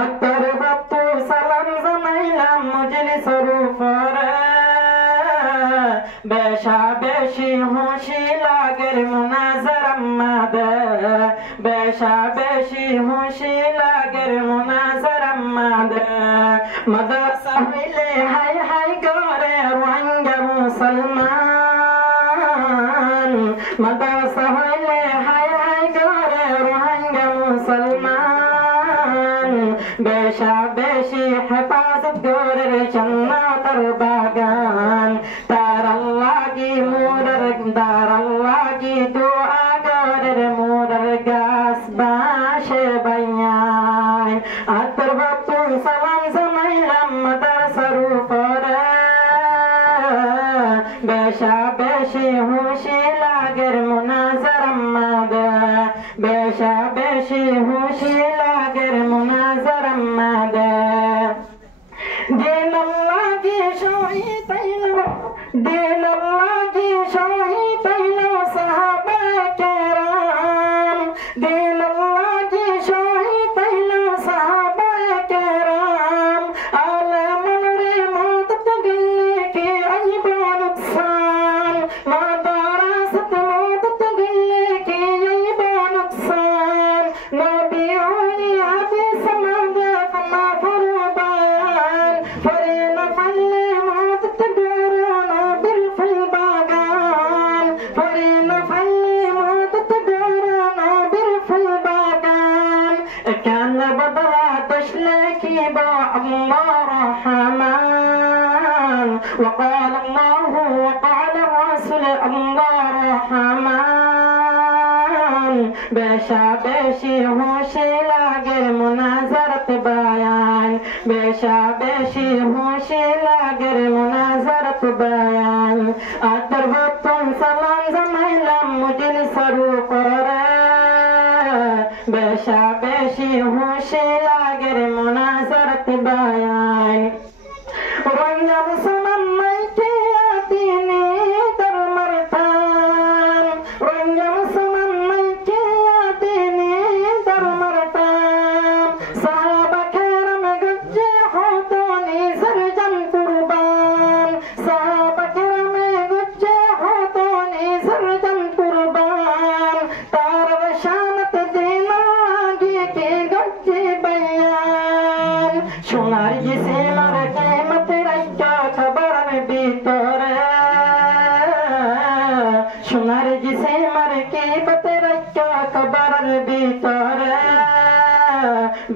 আতর বাতু সালাম জানাইলাম মজলিসের উপরে বেশা বেশি খুশি লাগের মুনাজার আমাদের বেশা বেশি খুশি লাগের মুনাজার আমাদের মাদ্রাসা হইলে হাই হাই করে রোহিঙ্গা মুসলমান মাদ্রাসা হইলে হাই হাই করে রোহিঙ্গা মুসলমান বেশা বেশি হেফাজত করে জান্নাতের বাগান তার লাগি মোরের দার লাগি দোয়া করে মোরের গাছ বাসে বাইয়াই আতর বাতু সালাম জানাইলাম মাদ্রাসার উপরে বেশা বেশি খুশি লাগের মুনাজার আমাদের বেশা বেশি খুশি লাগের মুনাজার আমাদের দিল লাগি শহীদ হইলো দিল লাগি শহীদ হইলো সাহাবা কেরাম দিল লাগি শহীদ হইলো সাহাবা কেরাম আলমুল রে মদত গিলে কি আইব নুকসান মাদারাসত মদত গিলে কি আইব নুকসান নবী ওই হাদিস মাদে ফনা ফরবান ফরিনা ফালে মদত গরো নবীর ফুল বাগান ফরিনা ফালে মদত গরো নবীর ফুল বাগান কান বদলা তশলে কি বা আল্লাহ রহমান وقال الله وقال الرسول الله رحمان বেশা বেশি খুশি লাগে মুনাজারত বায়ান বেশা বেশি খুশি লাগে মুনাজারত বায়ান আতর বাতু সালাম জানাইলাম মজলিসের উপরে বেশা বেশি খুশি লাগে মুনাজারত বায়ান রোহিঙ্গা মুসলমান মাইকে আদিনে তার মারতান রোহিঙ্গা মুসলমান মাইকে আদিনে তার মারতান সাহাবা কেরাম গজ্জে হতো নিজের জান কুরবান সাহাবা কেরাম গজ্জে হতো নিজের জান কুরবান তার শানত দিন আগে কে গজ্জে বয়ান সোনার জিসিমার কিয়ামত রাইকা খবরের ভিতরে সোনার জিসিমার কিয়ামত রাইকা খবরের ভিতরে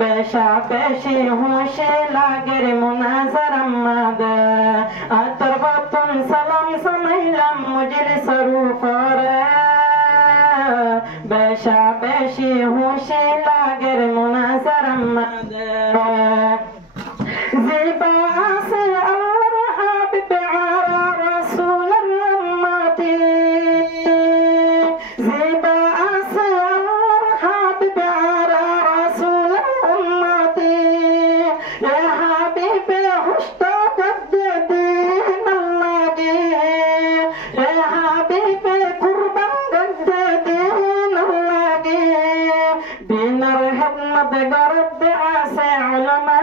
বেশা বেশি খুশি লাগের মুনাজার আমাদের আতর বাতু সালাম জানাইলাম মজলিসের উপরে বেশা বেশি খুশি লাগের মুনাজার আমাদের জিবা আছে আল্লাহর হাবিব আরা রাসূলের উম্মতি জিবা আছে আল্লাহর হাবিব আরা রাসূলের উম্মতি ইয়া হাবিব হুশতা গদ্দিন আল্লাহি ইয়া হাবিব কুরবান গদ্দিন আল্লাহি বিনার হিম্মত গরদ আছে উলামা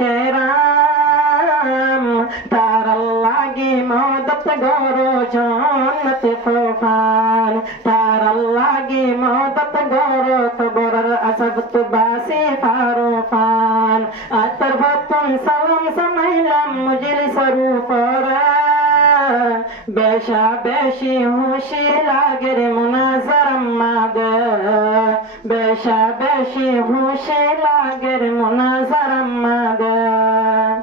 কেরাম তার লাগি মদত গরো জান্নাত তুফান তার লাগি মদত গরো কবরের আসবত বাসি ফারুফান আতর বাতু সালাম জানাইলাম মজলিসের উপরে বেশা বেশি খুশি লাগের মুনাজার আমাদের বেশা বেশি খুশি লাগের মুনাজার আমাদের